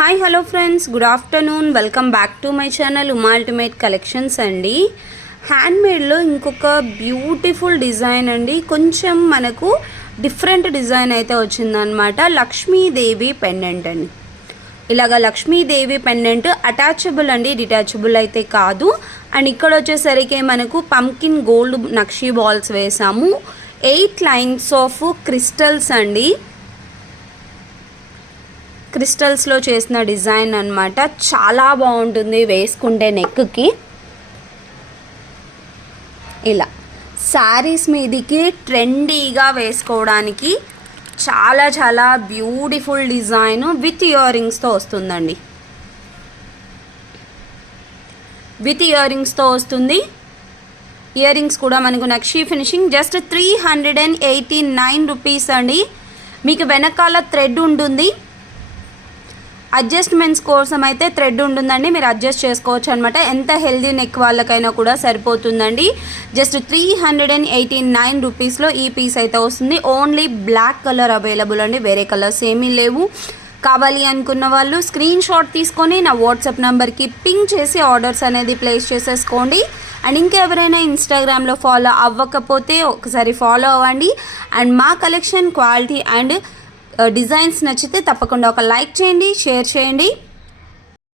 Hi hello friends, good afternoon. Welcome back to my channel Uma ultimate collections అండి. హ్యాండ్మేడ్లో ఇంకొక beautiful design అండి. కొంచెం మనకు డిఫరెంట్ డిజైన్ అయితే వచ్చిందనమాట. లక్ష్మీదేవి పెండెంట్ అండి. ఇలాగ లక్ష్మీదేవి పెండెంట్ అటాచబుల్ అండి, డిటాచబుల్ అయితే కాదు. అండ్ ఇక్కడ వచ్చేసరికి మనకు పంకిన్ గోల్డ్ నక్షీ బాల్స్ వేసాము. 8 లైన్స్ ఆఫ్ క్రిస్టల్స్ అండి. క్రిస్టల్స్లో చేసిన డిజైన్ అన్నమాట. చాలా బాగుంటుంది వేసుకుంటే నెక్కి. ఇలా శారీస్ మీదికి ట్రెండీగా వేసుకోవడానికి చాలా చాలా బ్యూటిఫుల్ డిజైన్ విత్ ఇయర్ రింగ్స్తో వస్తుందండి. విత్ ఇయర్ రింగ్స్తో వస్తుంది. ఇయర్ రింగ్స్ కూడా మనకు నక్షీ ఫినిషింగ్. జస్ట్ 389 రూపీస్ అండి. మీకు వెనకాల థ్రెడ్ ఉంటుంది. అడ్జస్ట్మెంట్స్ కోసం అయితే థ్రెడ్ ఉంటుందండి, మీరు అడ్జస్ట్ చేసుకోవచ్చు అనమాట. ఎంత హెల్దీ నెక్ వాళ్ళకైనా కూడా సరిపోతుందండి. జస్ట్ 389 రూపీస్లో ఈ పీస్ అయితే వస్తుంది. ఓన్లీ బ్లాక్ కలర్ అవైలబుల్ అండి, వేరే కలర్స్ ఏమీ లేవు. కావాలి అనుకున్న వాళ్ళు స్క్రీన్ షాట్ తీసుకొని నా వాట్సాప్ నెంబర్కి పింక్ చేసి ఆర్డర్స్ అనేది ప్లేస్ చేసేసుకోండి. అండ్ ఇంకెవరైనా ఇన్స్టాగ్రామ్లో ఫాలో అవ్వకపోతే ఒకసారి ఫాలో అవ్వండి. అండ్ మా కలెక్షన్ క్వాలిటీ అండ్ డిజైన్స్ నచ్చితే తప్పకుండా ఒక లైక్ చేయండి, షేర్ చేయండి.